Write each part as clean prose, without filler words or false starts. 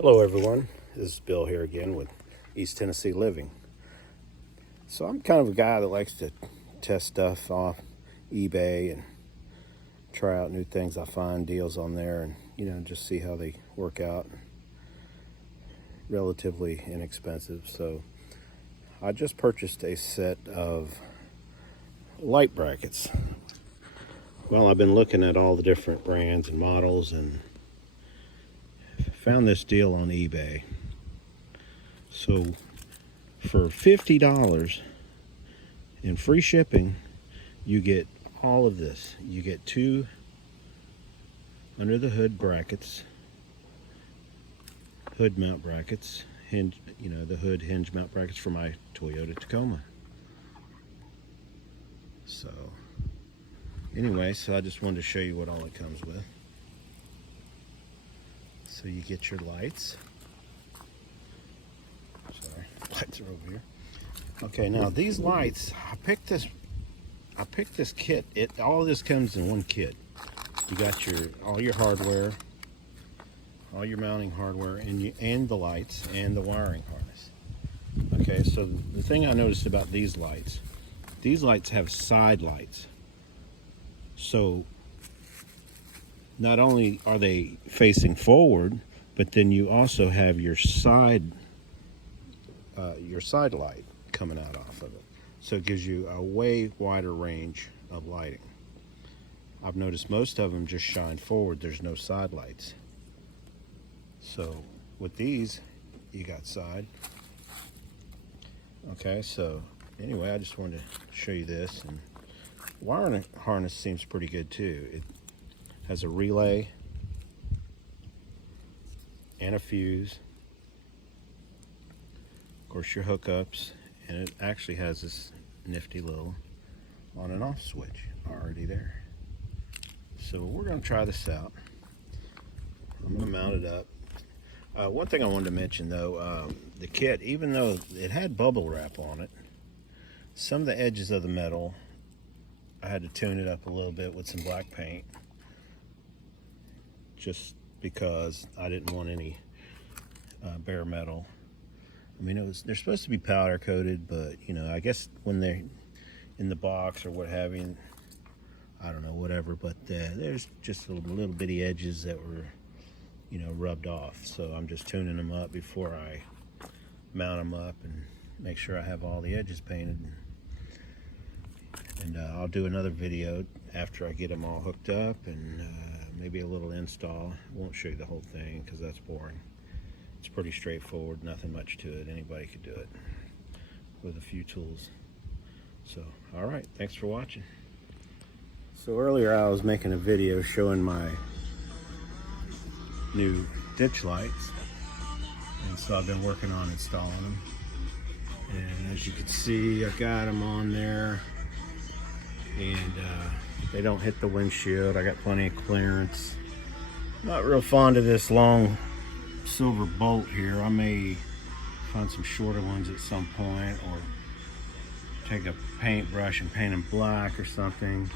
Hello everyone, this is Bill here again with East Tennessee Living. So I'm kind of a guy that likes to test stuff off eBay and try out new things. I find deals on there and just see how they work out. Relatively inexpensive. So I just purchased a set of light brackets. Well, I've been looking at all the different brands and models and found this deal on eBay. So for $50 in free shipping, you get all of this. You get two under the hood brackets, hood mount brackets, hinge, the hood hinge mount brackets for my Toyota Tacoma. So anyway, so I just wanted to show you what all it comes with. So you get your lights. Sorry, lights are over here. Okay, now these lights, I picked this kit. All of this comes in one kit. You got all your hardware, all your mounting hardware, and the lights and the wiring harness. Okay, so the thing I noticed about these lights have side lights. So not only are they facing forward, but then you also have your side light coming out off of it. So it gives you a way wider range of lighting. I've noticed most of them just shine forward. There's no side lights. So with these, you got side. Okay, so anyway, I just wanted to show you this. And wiring harness seems pretty good too. It has a relay and a fuse. Of course, your hookups, and it actually has this nifty little on and off switch already there. So we're going to try this out. I'm going to mount it up. One thing I wanted to mention though, the kit, even though it had bubble wrap on it, some of the edges of the metal, I had to tune it up a little bit with some black paint, just because I didn't want any bare metal. I mean, they're supposed to be powder coated, but I guess when they're in the box or what have you, I don't know, whatever. But there's just little bitty edges that were, rubbed off. So I'm just tuning them up before I mount them up and make sure I have all the edges painted. And I'll do another video after I get them all hooked up and maybe a little install. I won't show you the whole thing because that's boring. It's pretty straightforward, nothing much to it. Anybody could do it with a few tools. So, all right, thanks for watching. So earlier I was making a video showing my new ditch lights. And so I've been working on installing them. And as you can see, I got them on there. And they don't hit the windshield. I got plenty of clearance. Not real fond of this long silver bolt here. I may find some shorter ones at some point, or take a paintbrush and paint them black or something.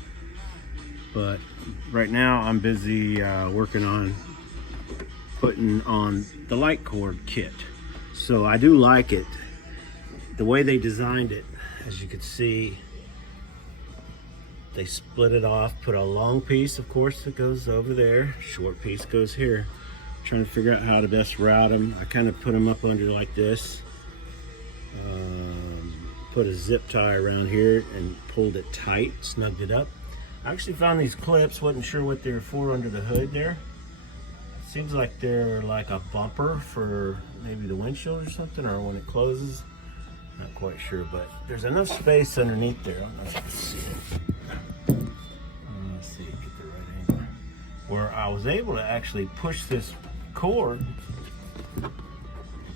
But right now I'm busy working on putting on the light cord kit. So I do like it. The way they designed it, as you can see, they split it off, put a long piece, of course, that goes over there. Short piece goes here. I'm trying to figure out how to best route them. I kind of put them up under like this. Put a zip tie around here and pulled it tight, snugged it up. I actually found these clips, wasn't sure what they were for under the hood there. Seems like they're like a bumper for maybe the windshield or something, or when it closes. Not quite sure, but there's enough space underneath there. I don't know if you can see it. Let's see, get the right angle. Where I was able to actually push this cord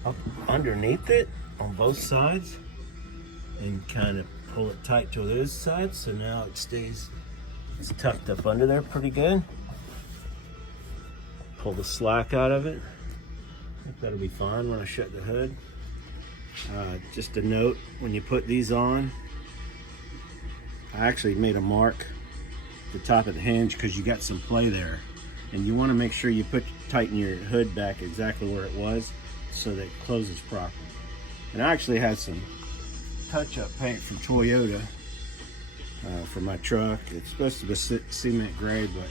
up underneath it on both sides and kind of pull it tight to this side, so now it's tucked up under there pretty good. Pull the slack out of it. I think that'll be fine when I shut the hood. Just a note, when you put these on, I actually made a mark at the top of the hinge because you got some play there. and you want to make sure you tighten your hood back exactly where it was so that it closes properly. And I actually had some touch-up paint from Toyota for my truck. It's supposed to be cement gray, but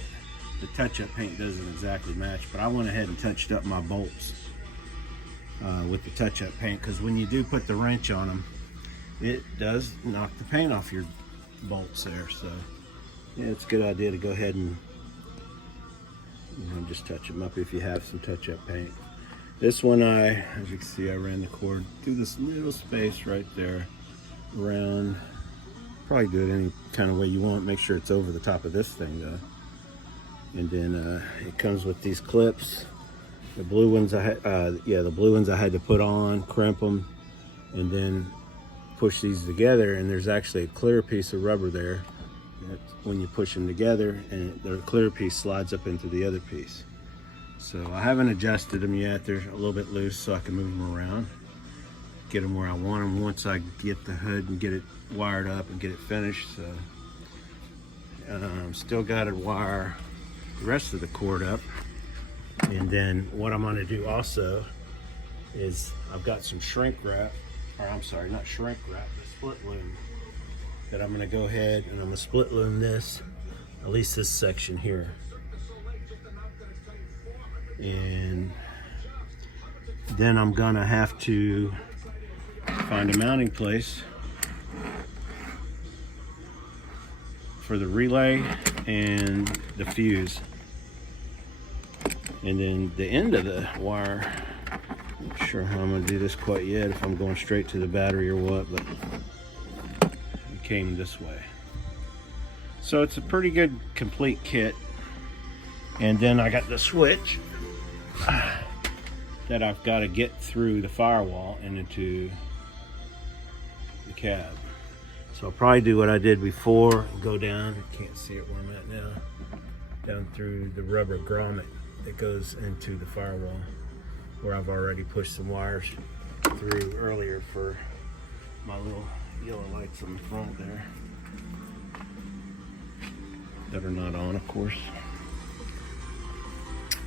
the touch-up paint doesn't exactly match. But I went ahead and touched up my bolts with the touch-up paint, because when you do put the wrench on them, it does knock the paint off your bolts there. So yeah, it's a good idea to go ahead and just touch them up if you have some touch-up paint. This one, as you can see, I ran the cord through this little space right there around. Probably do it any kind of way you want. Make sure it's over the top of this thing though. And then it comes with these clips. The blue ones I had, the blue ones I had to put on, crimp them, and then push these together. And there's actually a clear piece of rubber there. When you push them together, and the clear piece slides up into the other piece. So I haven't adjusted them yet. They're a little bit loose, so I can move them around, get them where I want them once I get the hood and get it wired up and get it finished. So still got to wire the rest of the cord up. And then what I'm going to do also is I've got some shrink wrap, or I'm sorry, not shrink wrap, but split loom, that I'm going to go ahead and I'm going to split loom this, at least this section here. And then I'm going to have to find a mounting place for the relay and the fuse. And then the end of the wire, not sure how I'm going to do this quite yet, if I'm going straight to the battery or what, but it came this way. So it's a pretty good complete kit. And then I got the switch that I've got to get through the firewall and into the cab. So I'll probably do what I did before and go down, can't see it where I'm at now, down through the rubber grommet that goes into the firewall, where I've already pushed some wires through earlier for my little yellow lights on the front there that are not on, of course.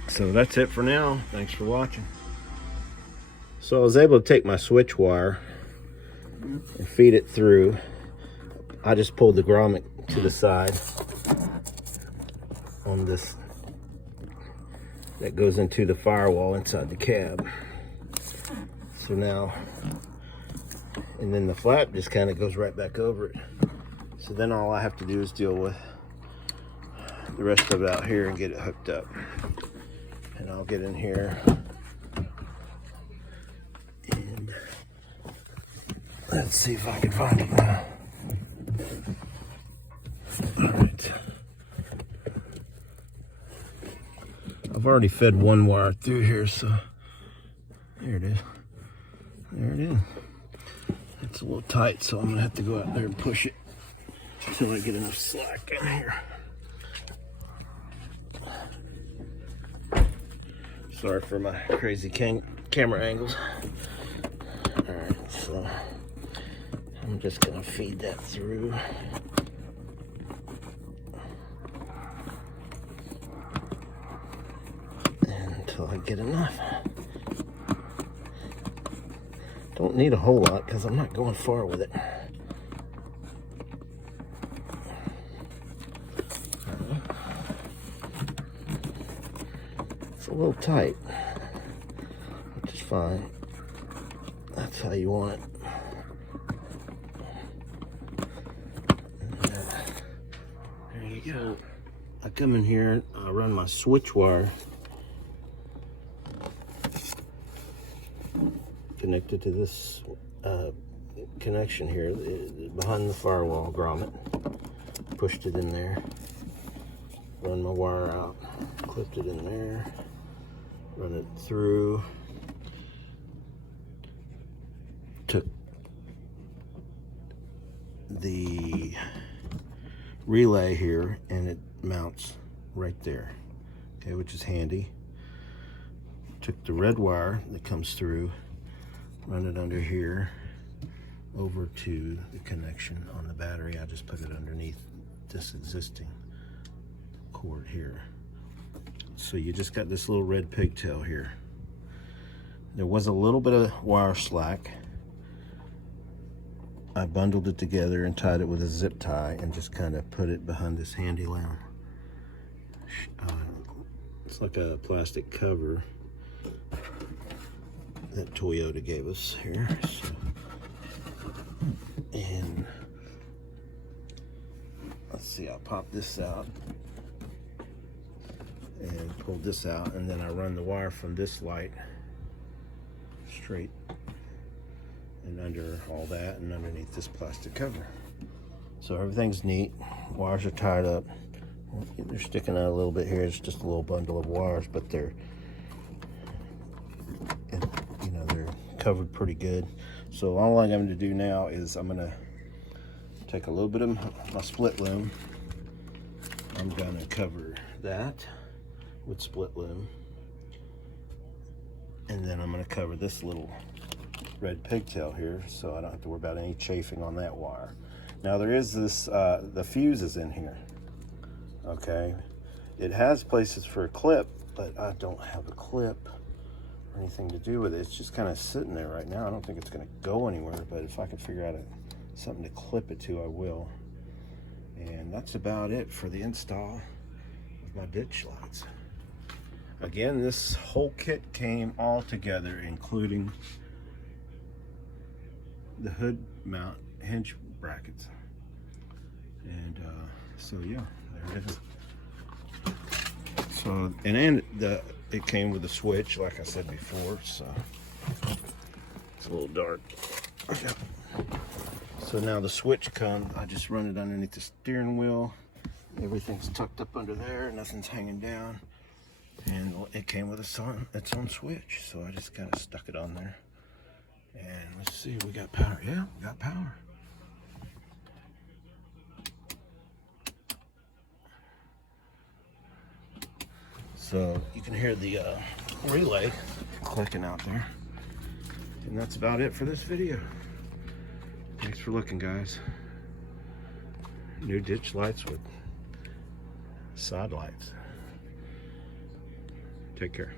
So that's it for now. Thanks for watching. So I was able to take my switch wire and feed it through. I just pulled the grommet to the side on this that goes into the firewall inside the cab. So now, and then the flap just kind of goes right back over it. So then all I have to do is deal with the rest of it out here and get it hooked up. And I'll get in here and let's see if I can find it now. All right. I've already fed one wire through here, so here it is. There it is. It's a little tight, so I'm gonna have to go out there and push it until I get enough slack in here. Sorry for my crazy camera angles. All right, so I'm just gonna feed that through. Until I get enough. Don't need a whole lot because I'm not going far with it. It's a little tight, which is fine. That's how you want it. There you go. I come in here, I run my switch wire connected to this connection here behind the firewall grommet. Pushed it in there, run my wire out, clipped it in there, run it through, took the relay here and it mounts right there, okay, which is handy. Took the red wire that comes through, run it under here over to the connection on the battery. I just put it underneath this existing cord here. So you just got this little red pigtail here. There was a little bit of wire slack. I bundled it together and tied it with a zip tie and just kind of put it behind this handy lamp. It's like a plastic cover that Toyota gave us here. So, and let's see, I'll pop this out and pull this out, and then I run the wire from this light straight and under all that and underneath this plastic cover. So everything's neat. Wires are tied up. They're sticking out a little bit here. It's just a little bundle of wires, but they're, you know, they're covered pretty good. So all I'm going to do now is I'm going to take a little bit of my split loom. I'm going to cover that with split loom, and then I'm going to cover this little red pigtail here so I don't have to worry about any chafing on that wire. Now there is this, the fuse is in here. Okay, it has places for a clip, but I don't have a clip or anything to do with it. It's just kind of sitting there right now. I don't think it's going to go anywhere, but if I can figure out something to clip it to, I will. And that's about it for the install of my ditch lights. Again, this whole kit came all together, including the hood mount hinge brackets. And so yeah, there it is. So, and it came with a switch, like I said before, so it's a little dark. So now the switch comes, I just run it underneath the steering wheel. Everything's tucked up under there, nothing's hanging down. And it came with its own switch, so I just kind of stuck it on there. And let's see, we got power. Yeah, we got power. So you can hear the relay clicking out there. And that's about it for this video. Thanks for looking, guys. New ditch lights with side lights. Take care.